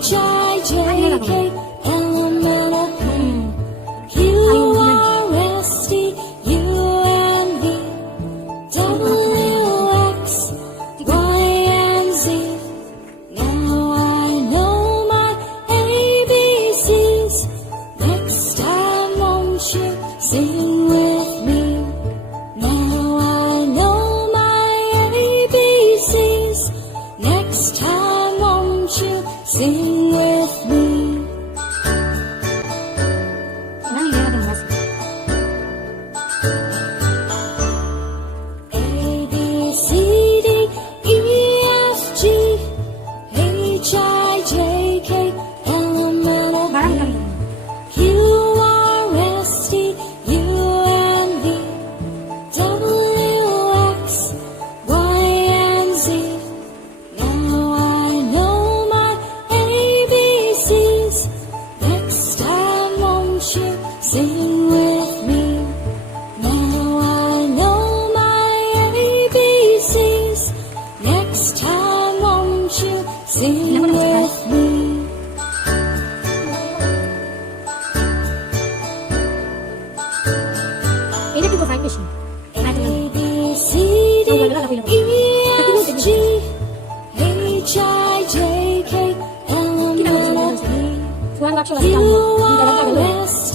H I J K L M N O P Q R S T U N V W X Y and Z. Now I know my ABCs. Next time won't you sing with me? Now I know my ABCs. Next time won't you sing with me? A B C D E F G H I J K L M N O P Q R S T U N V W X Y and Z. Now I know my ABCs. Next time won't you sing with me? Now I know my ABCs. Next time won't you sing with me? Ini juga fine machine. A B C D E F G H I J K L M N O P Tuan waktu Q lagi kamu di dalam R kagak S T